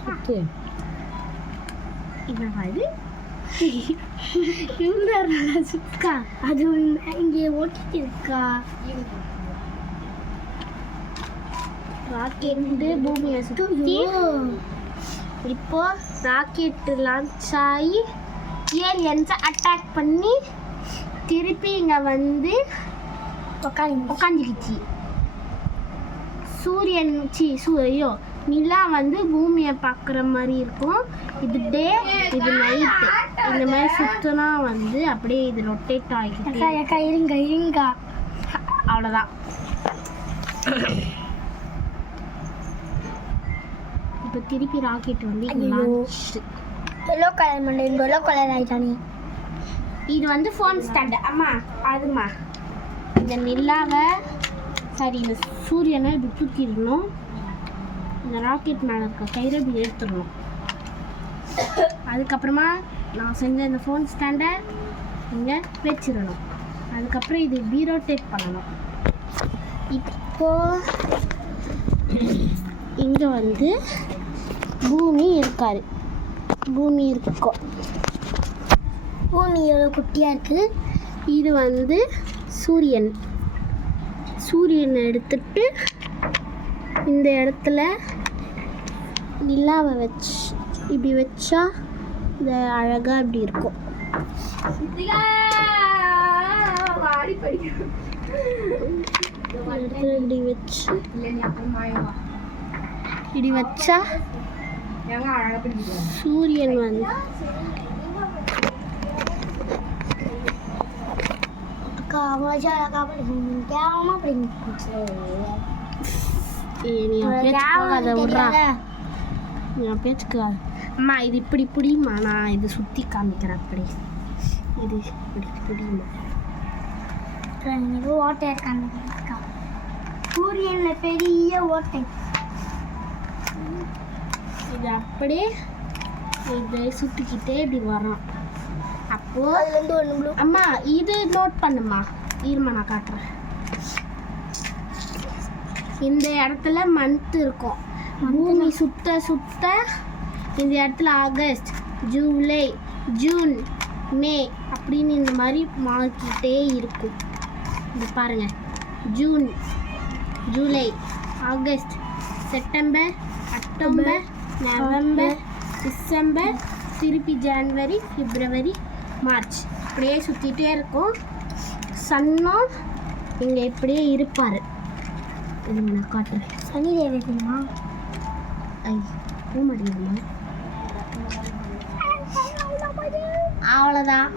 சுத்து. என்னவா இது? இவ்வளோ சுக்கா அது இங்கே ஓட்டிட்டு இருக்கா. ராக்கெட்டு பூமியை சுற்றி இப்போ ராக்கெட் லான்ச் ஆகி ஏலியன்ஸை அட்டாக் பண்ணி திருப்பி இங்கே வந்து உக்காந்துக்கிச்சு. சூரியன் ஐயோ நிலா வந்து பூமியை பார்க்குற மாதிரி இருக்கும். இது டே, இது நைட்டு. இந்த மாதிரி சுற்றினா வந்து அப்படியே இது ரொட்டேட் ஆகிக்கிட்டு இருங்க அவ்வளோதான். இப்போ திருப்பி ராக்கெட் வந்து எல்லோ கலர் பண்ண எல்லோ கலர் ஆகிட்டானே. இது வந்து ஃபோன் ஸ்டாண்டு. அம்மா அதுமா இந்த நிலாவை இந்த சூரியனை இப்படி தூக்கிடணும். இந்த ராக்கெட் மேலே இருக்க கயிறை இப்படி எடுத்துடணும். அதுக்கப்புறமா நான் செஞ்ச இந்த ஃபோன் ஸ்டாண்டை இங்கே வச்சிடணும். அதுக்கப்புறம் இது பீரோடேட் பண்ணணும். இப்போது இங்கே வந்து பூமி இருக்காது. பூமி இருக்கும். பூமி எவ்வளோ குட்டியாக இருக்குது. இது வந்து சூரியனை எடுத்துட்டு இந்த இடத்துல நிலாவை வச்சு இப்படி வச்சா இந்த அழகாக இப்படி இருக்கும். இப்படி வச்சா சூரியன் வந்து அம்மா இது இப்படி பிடிமா. நான் இது சுற்றி காமிக்கிறேன். அப்படி இது இப்படி பிடிமா. ஓட்டை காமிக்கா. சூரியனில் பெரிய ஓட்டை. இது அப்படியே இது சுற்றிக்கிட்டே இப்படி வரும். அப்போ அம்மா இது நோட் பண்ணுமா. இருமா நான் காட்டுறேன். இந்த இடத்துல மந்த் இருக்கும். பூமி சுத்த சுத்த இந்த இடத்துல ஆகஸ்ட், ஜூலை, ஜூன், மே அப்படின்னு இந்த மாதிரி மாறிக்கிட்டே இருக்கும். இது பாருங்க. June, July, August, September, October, November, December, திருப்பி ஜனவரி, பிப்ரவரி, மார்ச் இப்படியே சுற்றிட்டே இருக்கும். சன்னும் இங்கே இப்படியே இருப்பார். இது நான் காட்டுறேன். சனி தேவதைமா போக மாட்டேங்குமா. அவ்வளோதான்.